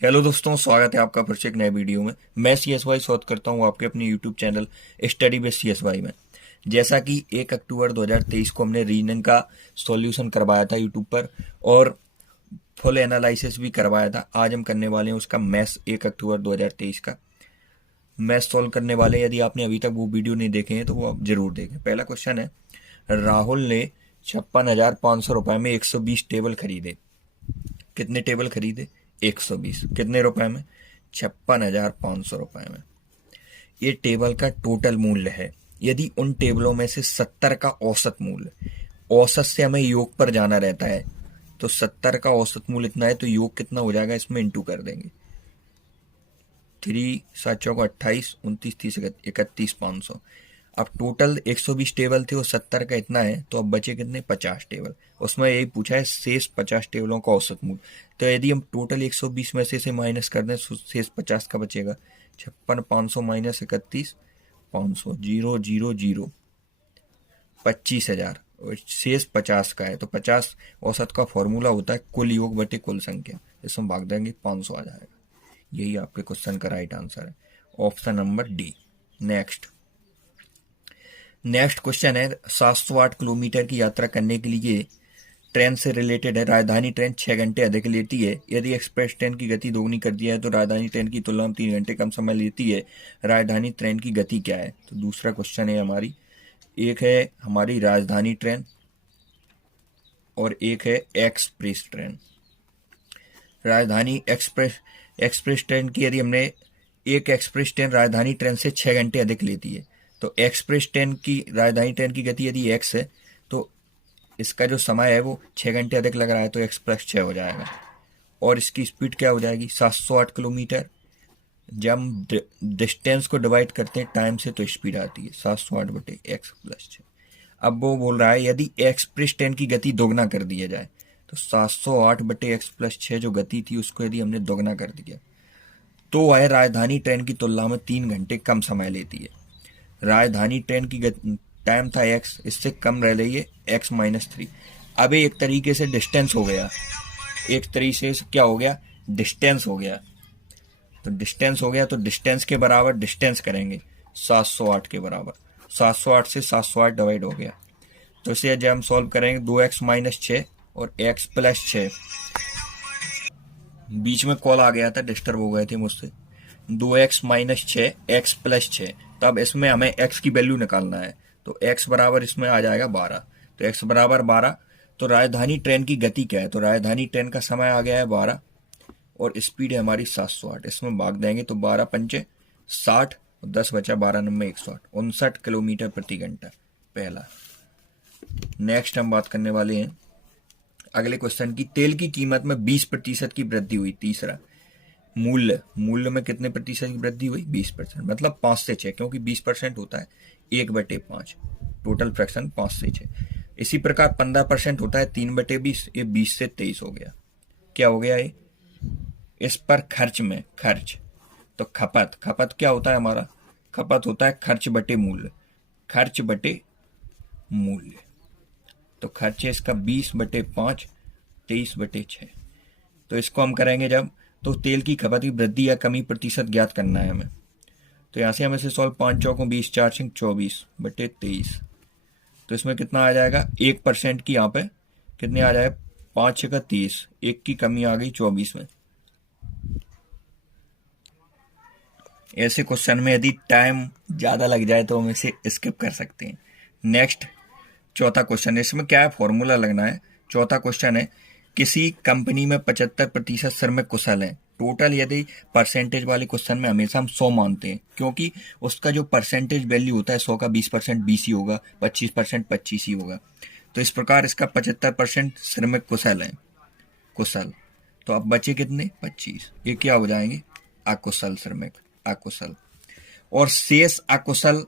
Hello दोस्तों, स्वागत है आपका फिर से एक नए वीडियो में। मैं CSY शोध करता हूँ आपके अपने YouTube channel study base CSY में। जैसा कि 1 अक्टूबर 2023 को हमने रीजनिंग का सॉल्यूशन करवाया था यूट्यूब पर और फुल एनालिसिस भी करवाया था। आज हम करने वाले हैं उसका मैथ्स 1 अक्टूबर 2023 का मैथ्स सॉल्व करने वाले हैं। यदि आपने अभी तक वो वीडियो नहीं देखे हैं तो वो आप जरूर देखें। पहला क्वेश्चन है, राहुल ने 56,500 रुपए में 120 टेबल खरीदे। कितने टेबल खरीदे? 120। कितने रुपए में? 56,500 रुपए में। ये टेबल का टोटल मूल्य है। यदि उन टेबलों में से 70 का औसत मूल्य, औसत से हमें योग पर जाना रहता है, तो 70 का औसत मूल्य इतना है तो योग कितना हो जाएगा, इसमें इंटू कर देंगे। 3 7 चौको 28, 29 30 31 500। अब टोटल 120 टेबल थे, वो 70 का इतना है, तो अब बचे कितने? 50 टेबल। उसमें यही पूछा है शेष 50 टेबलों का औसत मूल्य। तो यदि हम टोटल 120 में से माइनस कर दें, शेष 50 का बचेगा। 56,500 माइनस 31,500, 0 0 0, 25,000। और शेष 50 का है, तो 50 औसत का फॉर्मूला होता है कुल योग बटे कुल संख्या। इसमें भाग देंगे, 500 आ जाएगा। यही आपके क्वेश्चन का राइट आंसर है, option number D. Next question है, 708 किलोमीटर की यात्रा करने के लिए ट्रेन से रिलेटेड है। राजधानी ट्रेन 6 घंटे अधिक लेती है। यदि एक्सप्रेस ट्रेन की गति दोगुनी कर दिया है तो राजधानी ट्रेन की तुलना में 3 घंटे कम समय लेती है। राजधानी ट्रेन की गति क्या है? तो दूसरा क्वेश्चन है हमारी, एक है हमारी राजधानी ट्रेन और एक है एक्सप्रेस ट्रेन। राजधानी एक्सप्रेस ट्रेन की यदि हमने, एक एक्सप्रेस ट्रेन राजधानी ट्रेन से 6 घंटे अधिक लेती है, तो एक्सप्रेस ट्रेन की राजधानी ट्रेन की गति यदि x है तो इसका जो समय है वो 6 घंटे अधिक लग रहा है, तो x प्लस 6 हो जाएगा। और इसकी स्पीड क्या हो जाएगी? 708 किलोमीटर। जब हम डिस्टेंस को डिवाइड करते हैं टाइम से तो स्पीड आती है 708 बटे x प्लस 6। अब वो बोल रहा है यदि एक्सप्रेस ट्रेन की गति दोगुना कर दिया जाए, तो 708 बटे x प्लस 6 जो गति थी उसको यदि हमने दोगुना कर दिया तो वह राजधानी ट्रेन की तुलना में 3 घंटे कम समय लेती है। राजधानी ट्रेन की टाइम था x, इससे कम रह रही है x माइनस 3। अब एक तरीके से डिस्टेंस हो गया, एक तरीके से क्या हो गया? डिस्टेंस हो गया। तो डिस्टेंस हो गया तो डिस्टेंस के बराबर डिस्टेंस करेंगे, 708 के बराबर। 708 से 708 डिवाइड हो गया, तो इसे जब हम सॉल्व करेंगे 2x माइनस 6 और x प्लस 6। बीच में कॉल आ गया था, डिस्टर्ब हो गए थे मुझसे। 2x minus 6 x plus 6। तब इसमें हमें x की वैल्यू निकालना है, तो x बराबर इसमें आ जाएगा 12। तो x बराबर 12। तो राजधानी ट्रेन की गति क्या है? तो राजधानी ट्रेन का समय आ गया है 12 और स्पीड है हमारी 708। इसमें भाग देंगे तो 12 पंचे 60 और 10 बचा, 12 नंबर 108, 59 किलोमीटर प्रति घंटा। पहला। नेक्स्ट हम बात करने वाले हैं अगले क्वेश्चन की, तेल की कीमत में 20% की वृद्धि हुई। तीसरा, मूल्य में कितने प्रतिशत की वृद्धि हुई? 20%। मतलब 5 से 6, क्योंकि 20% होता है 1/5, टोटल फ्रैक्शन 5 से 6। इसी प्रकार 15% होता है 3/20, ये 20 से 23 हो गया। क्या हो गया ये? इस पर खर्च, तो खपत क्या होता है हमारा? खपत होता है खर्च बटे मूल्य, खर्च बटे मूल्य। तो खर्च है इसका 20/5, 23/6। तो इसको हम करेंगे जब, तो तेल की खपत की वृद्धि या कमी प्रतिशत ज्ञात करना है हमें। तो यहाँ से हमें से सॉल्व 5 चौकों 20, 4 6 24/23। तो इसमें कितना आ जाएगा? 1% की यहाँ पे कितने आ जाए? 5 6 30, 1 की कमी आ गई 24 में। ऐसे क्वेश्चन में यदि टाइम ज़्यादा लग जाए तो हम इसे स्किप कर सकते हैं। नेक्स्ट चौथा क्वेश्चन है, इसमें क्या है? फॉर्मूला लगना है। चौथा क्वेश्चन है, किसी कंपनी में 75% श्रमिक कुशल हैं। टोटल यदि परसेंटेज वाले क्वेश्चन में हमेशा हम 100 मानते हैं, क्योंकि उसका जो परसेंटेज वैल्यू होता है 100 का 20% 20 ही होगा, 25% 25 ही होगा। तो इस प्रकार इसका 75% श्रमिक कुशल हैं, कुशल। तो अब बचे कितने? 25। ये क्या हो जाएंगे? अकुशल श्रमिक, अकुशल। और शेष अकुशल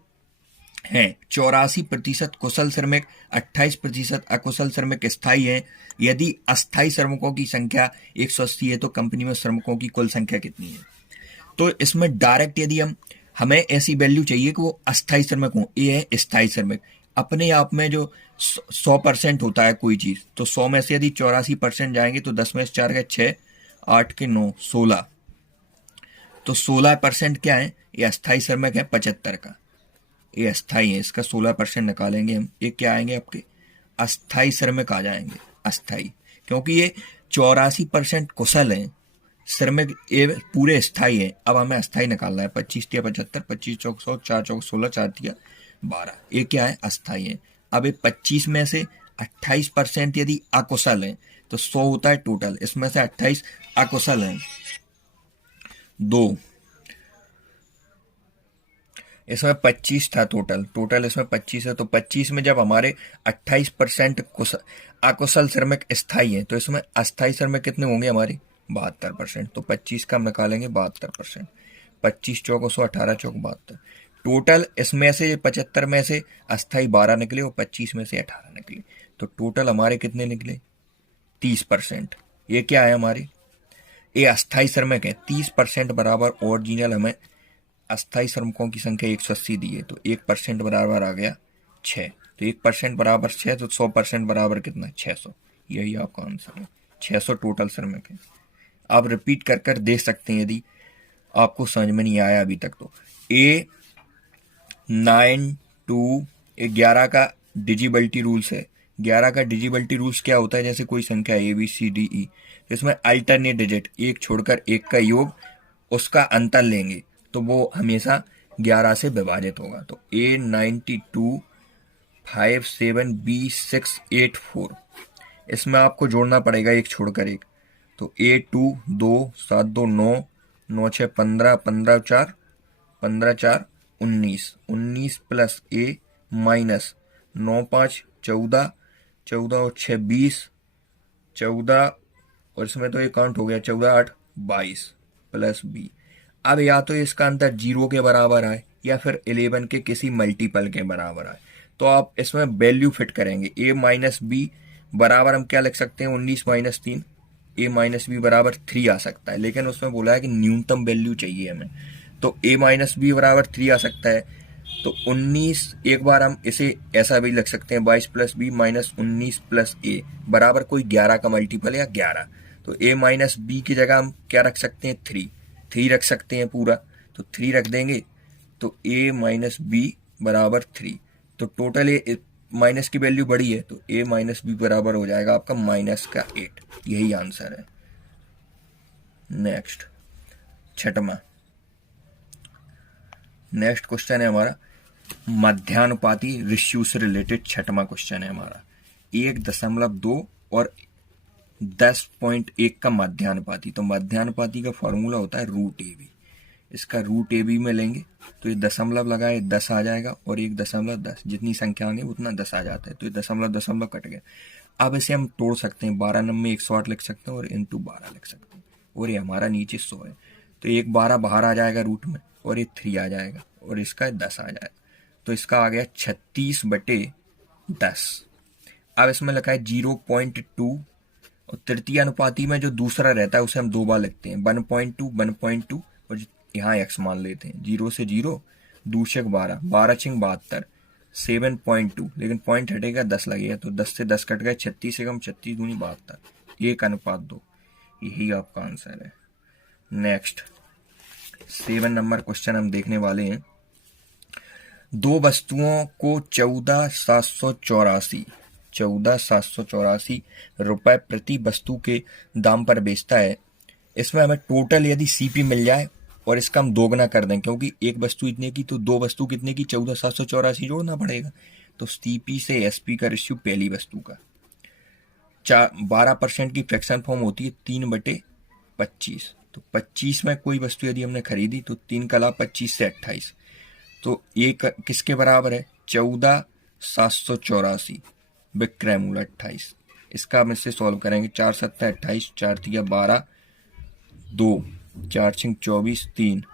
हैं 84% कुशल श्रमिक, 28% अकुशल श्रमिक स्थायी हैं। यदि अस्थायी श्रमिकों की संख्या 180 है तो कंपनी में श्रमिकों की कुल संख्या कितनी है? तो इसमें डायरेक्ट यदि हमें ऐसी वैल्यू चाहिए कि वो अस्थायी श्रमिक हो, ये है स्थायी श्रमिक। अपने आप में जो 100% होता है कोई चीज, तो 100 में से यदि 84% जाएंगे तो 10 में से 4 के 6, 8 के 9, 16, तो 16% क्या है, ये अस्थाई श्रमिक है 75 का, ये अस्थाई है, इसका 16% निकालेंगे हम, ये क्या आएंगे आपके अस्थाई श्रमिक आ जाएंगे, अस्थाई, क्योंकि ये 84% कुशल हैं श्रमिक, ये पूरे स्थाई है। अब हमें अस्थाई निकालना है, 25 तिया 75, 25 चौक 100, 4 चौक 16, 4 तिया 12, ये क्या है अस्थाई है। अब ये 25 में से 28% यदि अकुशल है तो 100 होता है टोटल, इसमें से 28 अकुशल हैं, 2, इसमें 25 था टोटल इसमें 25 है, तो 25 में जब हमारे 28% अकुशल श्रमिक स्थायी है तो इसमें अस्थायी श्रमिक कितने होंगे हमारे 72%, तो 25 का हम निकालेंगे 72%, 25 चौक 100, 18 चौक 72, टोटल इसमें से 75 में से अस्थायी 12 निकले और 25 में से 18 निकले, तो टोटल हमारे कितने निकले 30%। ये क्या है हमारे, ये अस्थायी श्रमिक है, 30% बराबर ओरिजिनल हमें अस्थायी श्रमिकों की संख्या 180 दी है, तो 1% बराबर आ गया 6, तो 1% बराबर 6, तो 100% बराबर कितना 600, यही आपका आंसर है, 600 टोटल श्रमिक है। आप रिपीट कर कर देख सकते हैं यदि आपको समझ में नहीं आया अभी तक तो। 9 2 11 का डिजिबिलिटी रूल्स है, 11 का डिजिबिलिटी रूल्स क्या होता है, जैसे कोई संख्या ABCDE, तो इसमें अल्टरनेट डिजिट एक छोड़कर एक का योग उसका अंतर लेंगे तो वो हमेशा 11 से विभाजित होगा, तो A92 57B684, इसमें आपको जोड़ना पड़ेगा एक छोड़कर एक, तो A2 2 7 2 9 9 6 15 15 4 15 4 19 19 प्लस A माइनस 9 5 14 14 और 6 20 14, और इसमें तो ये काउंट हो गया 14 8 22 प्लस B। अब या तो इसका आंसर 0 के बराबर आए या फिर 11 के किसी मल्टीपल के बराबर आए, तो आप इसमें वैल्यू फिट करेंगे। A माइनस बी बराबर हम क्या लिख सकते हैं 19 माइनस 3, A माइनस बी बराबर 3 आ सकता है, लेकिन उसमें बोला है कि न्यूनतम वैल्यू चाहिए हमें, तो A माइनस बी बराबर 3 आ सकता है, तो 19, एक बार हम इसे ऐसा भी लिख सकते हैं 22 प्लस बी माइनस 19 प्लस ए बराबर कोई 11 का मल्टीपल या 11, तो A माइनस बी की जगह हम क्या रख सकते हैं 3 रख सकते हैं पूरा, तो 3 रख देंगे तो A माइनस बी बराबर 3, तो टोटल ए माइनस की वैल्यू बड़ी है तो A माइनस बी बराबर हो जाएगा आपका माइनस का 8, यही आंसर है। नेक्स्ट नेक्स्ट क्वेश्चन है हमारा मध्यानुपाती रेशियो से रिलेटेड, छठवां क्वेश्चन है हमारा 1.2 और 10.1 का मध्यानुपाती, तो मध्यानुपाती का फॉर्मूला होता है √AB, इसका √AB में लेंगे तो ये दशमलव लगाए 10 आ जाएगा और 1.10, जितनी संख्या होंगी उतना 10 आ जाता है, तो ये दशमलव कट गया। अब इसे हम तोड़ सकते हैं, 12 नंबर 108 लिख सकते हैं और इंटू 12 लिख सकते हैं, और ये हमारा नीचे 100 है, तो एक 12 बाहर आ जाएगा रूट में और ये 3 आ जाएगा और इसका 10 आ जाएगा, तो इसका आ गया 36/10। अब इसमें लिखा है 0.2 और तृतीय अनुपाती में जो दूसरा रहता है उसे हम 2 बार लिखते हैं 1.2 और यहाँ x मान लेते हैं 0 से 0 2 छक 12 12 छिंग 72 7.2, लेकिन पॉइंट हटेगा 10 लगेगा तो 10 से 10 कट गए 36 से कम 36 दूनी 72, 1:2, यही आपका आंसर है। नेक्स्ट 7 नंबर क्वेश्चन हम देखने वाले हैं, दो वस्तुओं को 14,784 रुपए प्रति वस्तु के दाम पर बेचता है। इसमें हमें टोटल यदि सीपी मिल जाए और इसका हम दोगुना कर दें, क्योंकि एक वस्तु इतने की तो दो वस्तु कितने की 14,784 जोड़ना पड़ेगा, तो सीपी से एसपी का रेशियो पहली वस्तु का 12% की फ्रैक्शन फॉर्म होती है 3/25, तो 25 में कोई वस्तु यदि हमने खरीदी तो 3 कला 25 से 28, तो ये किसके बराबर है 14,784 विक्रय मूल्य 28। इसका हम इससे सॉल्व करेंगे 4 7 28 4 3 12 2 4 6 24 3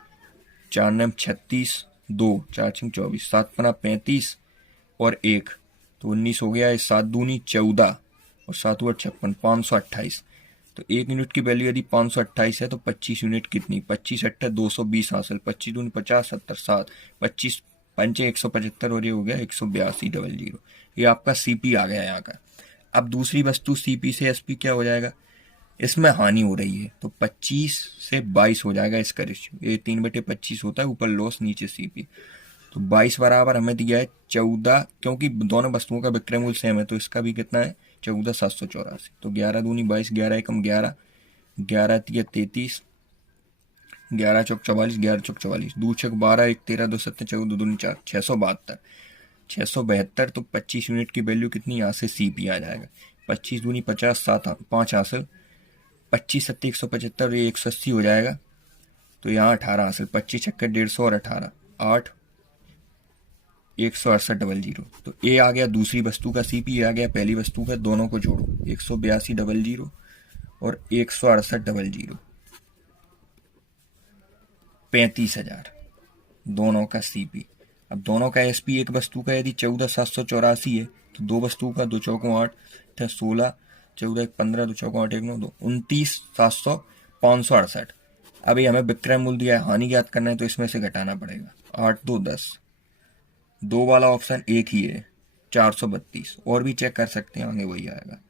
4 9 36 2 4 6 24 7 5 35 और 1 तो 19 हो गया, 7 दूनी 14 और 7 हुआ 56 528, तो 1 यूनिट की वैल्यू यदि 528 है तो 25 यूनिट कितनी 25 8 220 हासिल, 25 दूनी 50 70 7 25 पंचे 175 और ये हो गया 182 0, ये आपका सीपी आ गया यहाँ का। अब दूसरी वस्तु सीपी से एसपी क्या हो जाएगा इसमें हानि हो रही है, तो 25 से 22 हो जाएगा इसका रेशियो। ये 3/25 होता है, ऊपर लॉस नीचे सीपी। तो 22 बराबर हमें दिया है 14, क्योंकि दोनों वस्तुओं का विक्रय मूल्य सेम है तो इसका भी कितना है 14,784। तो 11 दूनी 22, 11 एकम 11, 11 तिया 33, 11 चौक 44, 11 चौक 44, 2 छक 12, 1 13, 2 7 14, 2 दूनी 4, 672, 672। तो 25 यूनिट की वैल्यू कितनी, यहाँ से सीपी आ जाएगा। 25 दूनी 50, 7 5 हासिल, 25 सत्ती 175, ये 180 हो जाएगा। तो यहाँ 18 हासिल, 25 छक्के 150 और 18 8, 168,000। तो ए आ गया दूसरी वस्तु का सीपी, आ गया पहली वस्तु का, दोनों को जोड़ो 182,000 और 168,000, 35,000 दोनों का सीपी। अब दोनों का एसपी एक वस्तु का यदि 14,784 है तो दो वस्तु का 2 चौकों 8 था 16, 14 1 15, 2 चौकों 8 1 9 2, 29,700, 568। अभी हमें विक्रय मूल्य दिया है, हानि ज्ञात करना है तो इसमें से घटाना पड़ेगा। 8 2 10, दो वाला ऑप्शन एक ही है 432, और भी चेक कर सकते हैं आगे वही आएगा।